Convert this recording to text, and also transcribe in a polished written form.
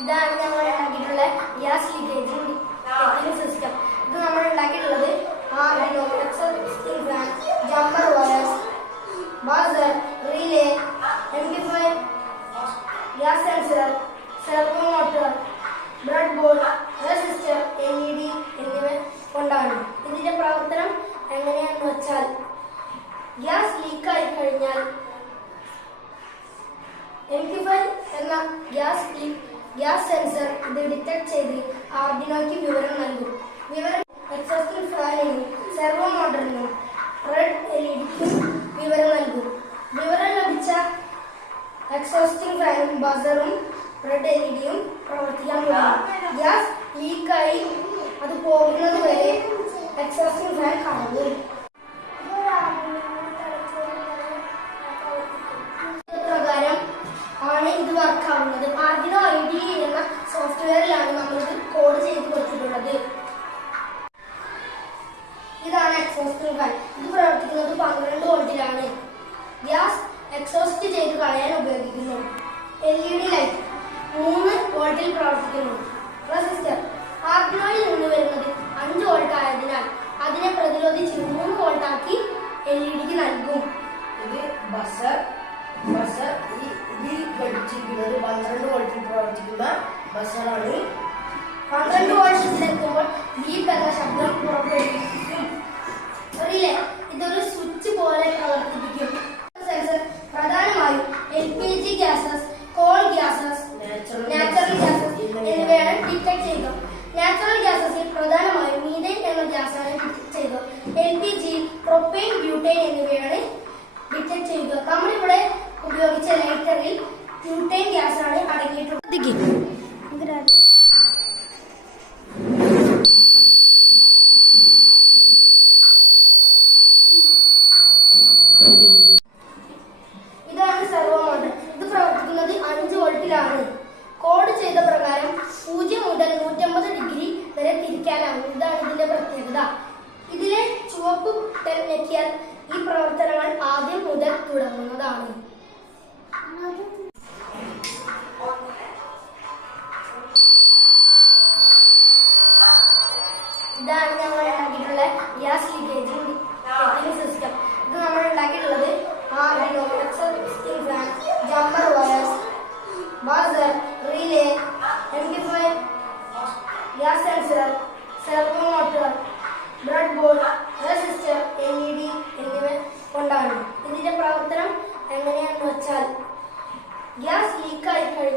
ഇതാണ് നമ്മൾ ഉണ്ടാക്കിയിട്ടുള്ള ഗ്യാസ് ലീക്കേജ് സിസ്റ്റം. ഇത് നമ്മൾ ഉണ്ടാക്കിയിട്ടുള്ളത് jumper wires, buzzer, relay, amplifier, gas sensor, servo motor, bread board, resistor, LED എന്നിവ കൊണ്ടാണ്. ഇതിന്റെ പ്രവർത്തനം എങ്ങനെയാണെന്ന് വെച്ചാൽ, ഗ്യാസ് ലീക്കായി കഴിഞ്ഞാൽ ആംപ്ലിഫയർ എന്ന ഗ്യാസ് സെൻസർ ഇത് ഡിറ്റക്ട് ചെയ്ത് ആർഡിനോയ്ക്ക് വിവരം നൽകും. വിവരം എക്സോസ്റ്റ് ഫാനിനും സെർവോ മോട്ടറിനും റെഡ് LEDക്കും വിവരം നൽകും. വിവരം ലഭിച്ച എക്സോസ്റ്റിംഗ് ഫാനും ബസറും റെഡ് LEDയും പ്രവർത്തിക്കാൻ തുടങ്ങും. ഗ്യാസ് ലീക്കായി അത് പോകുന്നത് വരെ എക്സോസ്റ്റിംഗ് ഫാൻ കറങ്ങും. പ്രകാരം ആണ് ഇത് വർക്കാവുന്നത്. ആർഡിനോ IDE എന്ന സോഫ്റ്റ്വെയറിലാണ് നമ്മൾ ഇത് കോഡ് ചെയ്ത് കൊടുത്തിട്ടുള്ളത്. ഇതാണ് എക്സോസ്റ്റിംഗ് ഫാൻ. ഇത് പ്രവർത്തിക്കുന്നത് 12 വോൾട്ടിലാണ്. ഗ്യാസ് എക്സോസ്റ്റ് ചെയ്ത് കളയാൻ ഉപയോഗിക്കുന്നു. LED ലൈറ്റ് 3 വോൾട്ടിൽ പ്രവർത്തിക്കുന്നു. റെസിസ്റ്റർ ആർഡിനോയിൽ നിന്ന് വരുന്നത് 5 വോൾട്ട് ആയതിനാൽ അതിനെ പ്രതിരോധിച്ച് 3 വോൾട്ട് ആക്കി LEDക്ക് നൽകും. ഇത് ബസർ ഇതിൽ ഘടിച്ചിരിക്കുന്നത് 12 വോൾട്ടിൽ പ്രവർത്തിക്കുന്ന ബസറാണ്. 12 വോൾട്ടിലെത്തുമ്പോൾ ബീപ്പ് എന്ന ശബ്ദം പുറപ്പെടുവിക്കും. റിലേ ഇതൊരു സ്വിച്ച് പോലെ പ്രവർത്തിപ്പിക്കും. സെൻസർ പ്രധാനമായും LPG gases, call gases, natural gases എന്നിവയാണ് ഡിറ്റക്ട് ചെയ്യുക. നാച്ചുറൽ ഗ്യാസസിൽ പ്രധാനമായും മീഥേൻ എന്ന ഗ്യാസാണ് ഡിറ്റക്ട് ചെയ്യുക. LPG, പ്രൊപ്പൈൻ, ബ്യൂട്ടൈൻ എന്നിവയാണ് ഡിറ്റക്ട് ചെയ്യുക. നമ്മളിവിടെ ഉപയോഗിച്ച ലൈറ്ററിൽ ബ്യൂട്ടൈൻ ഗ്യാസാണ് അടങ്ങിയിട്ടുള്ളത്. ഇതാണ് സെർവോ മോട്ടർ. ഇത് പ്രവർത്തിക്കുന്നത് 5 വോൾട്ടിലാണ്. കോഡ് ചെയ്ത പ്രകാരം 0 മുതൽ 150 ഡിഗ്രി വരെ തിരിക്കാനാവും. ഇതാണ് ഇതിന്റെ പ്രത്യേകത. ഇതിലെ ചുവപ്പ് ബട്ടൺ ഞെക്കിയാൽ ഈ പ്രവർത്തനങ്ങൾ ആദ്യം മുതൽ തുടങ്ങുന്നതാണ്. ഇതാണ് നമ്മൾ ഉണ്ടാക്കിയിട്ടുള്ള ഗ്യാസ് ലീക്കേജ് സിസ്റ്റം. ഇത് നമ്മൾ ഉണ്ടാക്കിയിട്ടുള്ളത് jumper wires, buzzer, relay, amplifier, gas sensor, servo motor, bread board, resistor, LED എന്നിവ കൊണ്ടാണ്. ഇതിന്റെ പ്രവർത്തനം എങ്ങനെയാണെന്ന് വെച്ചാൽ, ഗ്യാസ് ലീക്കായി കഴിഞ്ഞാൽ